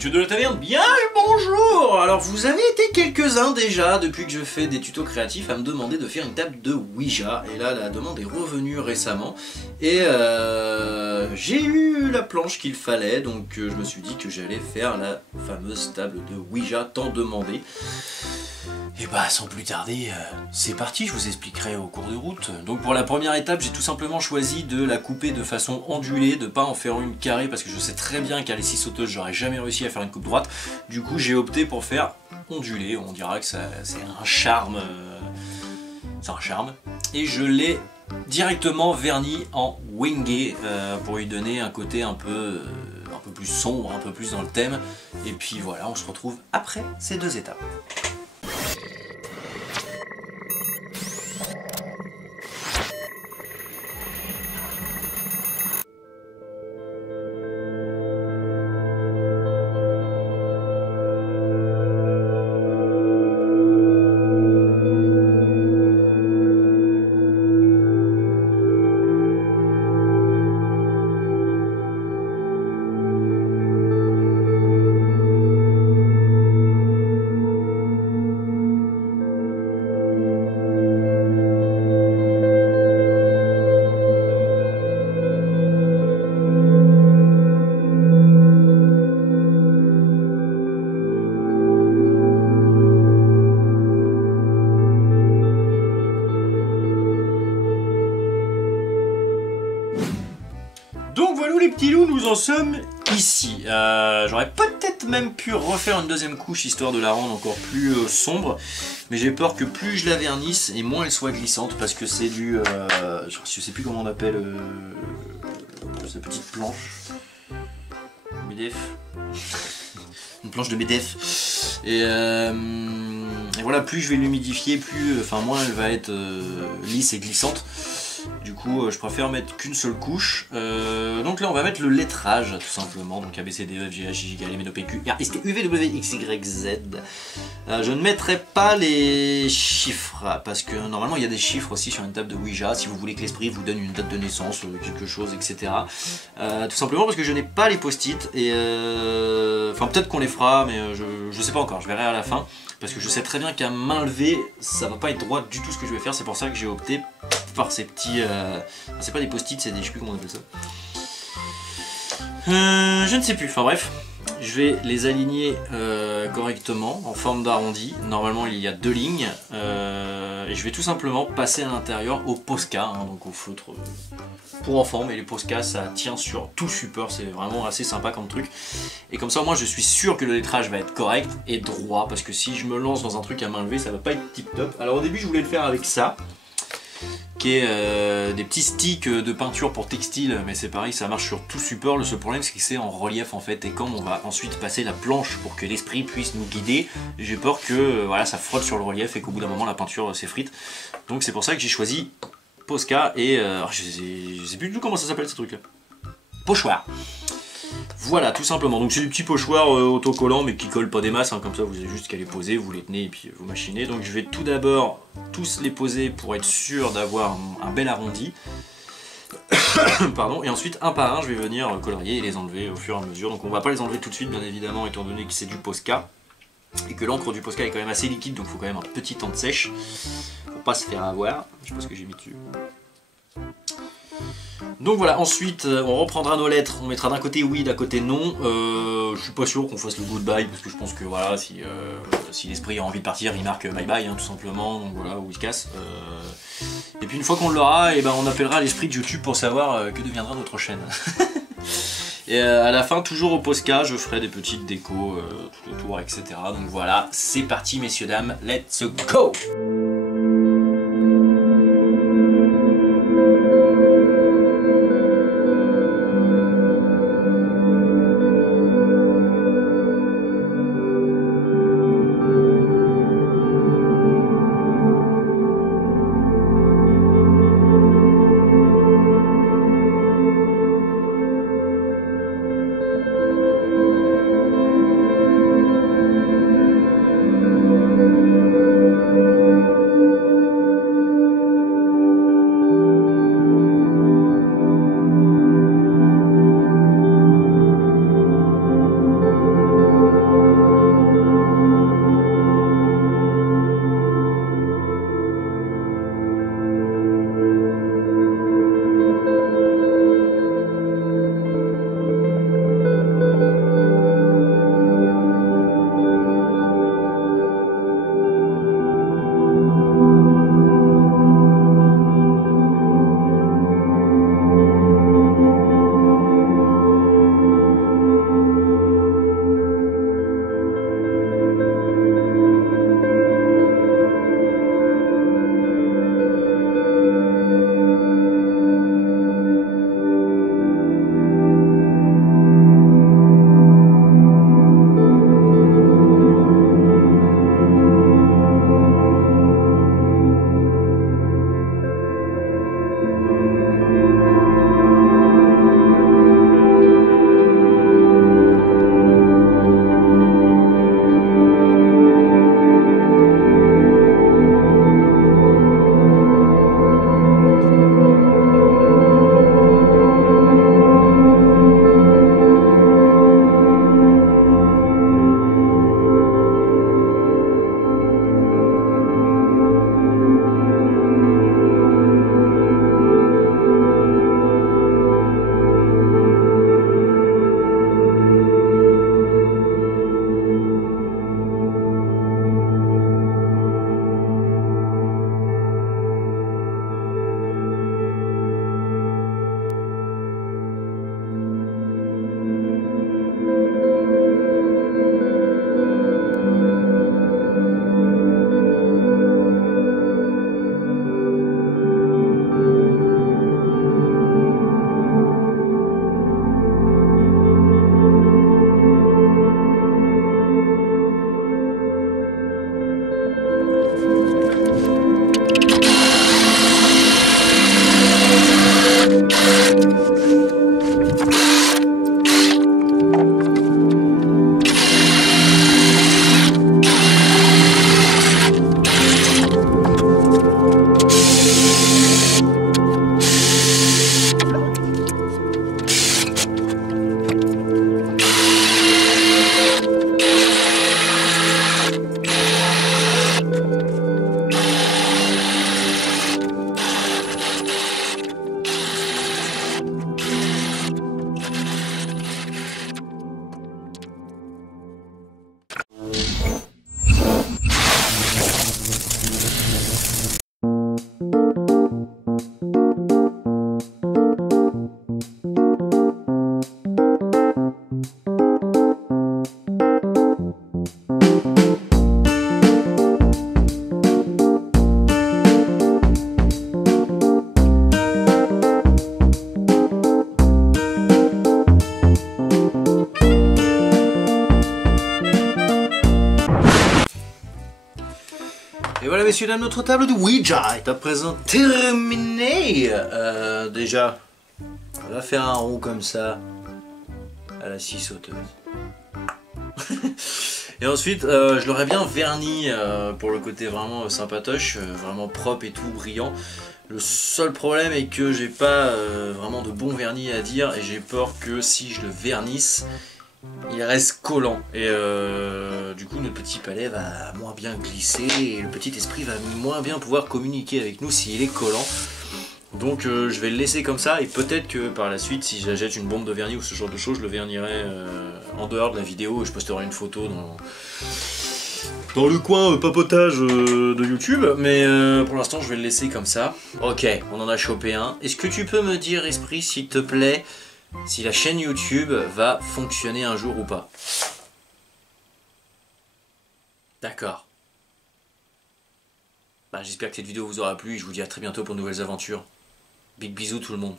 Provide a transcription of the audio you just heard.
rituel de la taverne, bien le bonjour. Alors vous avez été quelques-uns déjà, depuis que je fais des tutos créatifs, à me demander de faire une table de Ouija. Et là, la demande est revenue récemment. Et j'ai eu la planche qu'il fallait, donc je me suis dit que j'allais faire la fameuse table de Ouija tant demandée. Et bah sans plus tarder, c'est parti, je vous expliquerai au cours de route. Donc pour la première étape, j'ai tout simplement choisi de la couper de façon ondulée, de pas en faire une carrée, parce que je sais très bien qu'à les scie sauteuses, j'aurais jamais réussi à faire une coupe droite. Du coup j'ai opté pour faire ondulée, on dira que c'est un charme. C'est un charme. Et je l'ai directement verni en wingé pour lui donner un côté un peu plus sombre, un peu plus dans le thème. Et puis voilà, on se retrouve après ces deux étapes. Donc voilà les petits loups, nous en sommes ici. J'aurais peut-être même pu refaire une deuxième couche histoire de la rendre encore plus sombre, mais j'ai peur que plus je la vernisse et moins elle soit glissante, parce que c'est du... je sais plus comment on appelle cette petite planche. Medef. Une planche de Medef. Et voilà, plus je vais l'humidifier, moins elle va être lisse et glissante. Du coup, je préfère mettre qu'une seule couche. Donc là, on va mettre le lettrage, tout simplement. Donc A, B, C, D, E, F, G, H, I, J, K, L, M, N, O, P, Q, R, S, T, U, V, W, X, Y, Z. Je ne mettrai pas les chiffres, parce que normalement, il y a des chiffres aussi sur une table de Ouija, si vous voulez que l'esprit vous donne une date de naissance, quelque chose, etc. Tout simplement parce que je n'ai pas les post-it. Et enfin, peut-être qu'on les fera, mais je sais pas encore, je verrai à la fin. Parce que je sais très bien qu'à main levée, ça va pas être droit du tout ce que je vais faire. C'est pour ça que j'ai opté par ces petits... c'est pas des post-it, c'est des... je sais plus comment on appelle ça. Je ne sais plus, enfin bref. Je vais les aligner correctement, en forme d'arrondi. Normalement, il y a deux lignes. Et je vais tout simplement passer à l'intérieur au Posca, hein, donc au feutre pour enfants. Mais les Posca, ça tient sur tout support. C'est vraiment assez sympa comme truc. Et comme ça, moi, je suis sûr que le lettrage va être correct et droit. Parce que si je me lance dans un truc à main levée, ça va pas être tip top. Alors au début, je voulais le faire avec ça, qui est des petits sticks de peinture pour textile, mais c'est pareil, ça marche sur tout support. Le seul problème, c'est que c'est en relief en fait, et comme on va ensuite passer la planche pour que l'esprit puisse nous guider, j'ai peur que voilà, ça frotte sur le relief et qu'au bout d'un moment la peinture s'effrite. Donc c'est pour ça que j'ai choisi Posca et je sais plus du tout comment ça s'appelle ce truc là. Pochoir. Voilà, tout simplement. Donc c'est des petits pochoirs autocollants, mais qui collent pas des masses, hein. Comme ça vous avez juste qu'à les poser, vous les tenez et puis vous machinez. Donc je vais tout d'abord tous les poser pour être sûr d'avoir un bel arrondi. Pardon. Et ensuite un par un je vais venir colorier et les enlever au fur et à mesure. Donc on va pas les enlever tout de suite bien évidemment, étant donné que c'est du Posca et que l'encre du Posca est quand même assez liquide, donc il faut quand même un petit temps de sèche pour pas se faire avoir. Je sais pas ce que j'ai mis dessus. Donc voilà, ensuite on reprendra nos lettres, on mettra d'un côté oui, d'un côté non. Je suis pas sûr qu'on fasse le goodbye, parce que je pense que voilà, si l'esprit a envie de partir, il marque bye bye, hein, tout simplement, donc voilà, ou il se casse. Et puis une fois qu'on l'aura, et ben, on appellera l'esprit de YouTube pour savoir que deviendra notre chaîne. Et à la fin, toujours au Posca, je ferai des petites décos tout autour, etc. Donc voilà, c'est parti messieurs dames, let's go! Et voilà messieurs dames, notre table de Ouija est à présent terminée. Déjà, on va faire un rond comme ça, à la scie sauteuse. Et ensuite, je l'aurais bien verni pour le côté vraiment sympatoche, vraiment propre et tout, brillant. Le seul problème est que j'ai pas vraiment de bon vernis à dire et j'ai peur que si je le vernisse, il reste collant. Et du coup, notre petit palais va moins bien glisser et le petit esprit va moins bien pouvoir communiquer avec nous s'il est collant. Donc je vais le laisser comme ça et peut-être que par la suite si j'achète une bombe de vernis ou ce genre de choses je le vernirai en dehors de la vidéo et je posterai une photo dans le coin papotage de YouTube, mais pour l'instant je vais le laisser comme ça. Ok, on en a chopé un. Est-ce que tu peux me dire Esprit s'il te plaît si la chaîne YouTube va fonctionner un jour ou pas? D'accord. Bah, j'espère que cette vidéo vous aura plu, je vous dis à très bientôt pour de nouvelles aventures. Big bisous tout le monde.